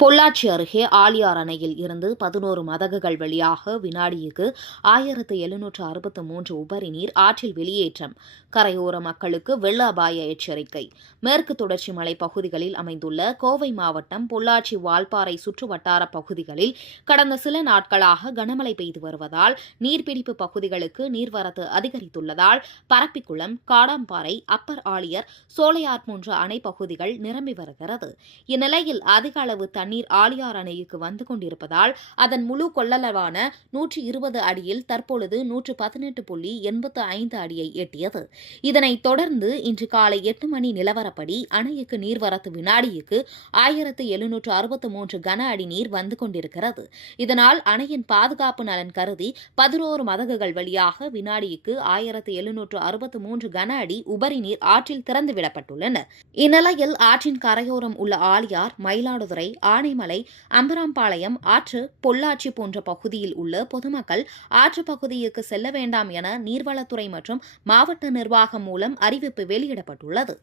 பொள்ளாச்சி அருகே ஆழியார் அணையில் இருந்து 11 மதகுகள் வழியாக வினாடிக்கு 1763 உபரி நீர் ஆற்றில் வெளியேற்றம். கரையோர மக்களுக்கு வெள்ள அபாய எச்சரிக்கை. மேற்கு தொடர்ச்சி மலை பகுதிகளில் அமைந்துள்ள கோவை மாவட்டம் பொள்ளாச்சி வால்பாறை சுற்றுவட்டார பகுதிகளில் கடந்த சில நாட்களாக கனமழை பெய்து வருவதால் நீர்பிடிப்பு பகுதிகளுக்கு நீர்வரத்து அதிகரித்துள்ளதால் பரப்பிக்குளம், காடாம்பாறை, அப்பர் ஆழியர், சோலையார் போன்ற அணை பகுதிகள் நிரம்பி வருகிறது. இந்நிலையில் அதிக அளவு தண்ணீர் ஆழியார் அணைக்கு வந்து கொண்டிருப்பதால் அதன் முழு கொள்ளளவான 120 அடியில் தற்பொழுது 118.85 அடியை எட்டியது. இதனைத் தொடர்ந்து இன்று காலை 8 மணி நிலவரப்படி அணைக்கு நீர்வரத்து வினாடிக்கு 1763 கன அடி நீர் வந்து கொண்டிருக்கிறது. இதனால் அணையின் பாதுகாப்பு நலன் கருதி 11 மதகுகள் வழியாக வினாடிக்கு 1763 கன அடி உபரி நீர் ஆற்றில் திறந்துவிடப்பட்டுள்ளன. இந்நிலையில் ஆற்றின் கரையோரம் உள்ள ஆழியார், மயிலாடுதுறை, ஆனைமலை, அம்பராம்பாளையம், ஆற்று, பொள்ளாச்சி போன்ற பகுதியில் உள்ள பொதுமக்கள் ஆற்று பகுதிக்கு செல்ல வேண்டாம் என நீர்வளத்துறை மற்றும் மாவட்ட நிர்வாகம் மூலம் அறிவிப்பு வெளியிடப்பட்டுள்ளது.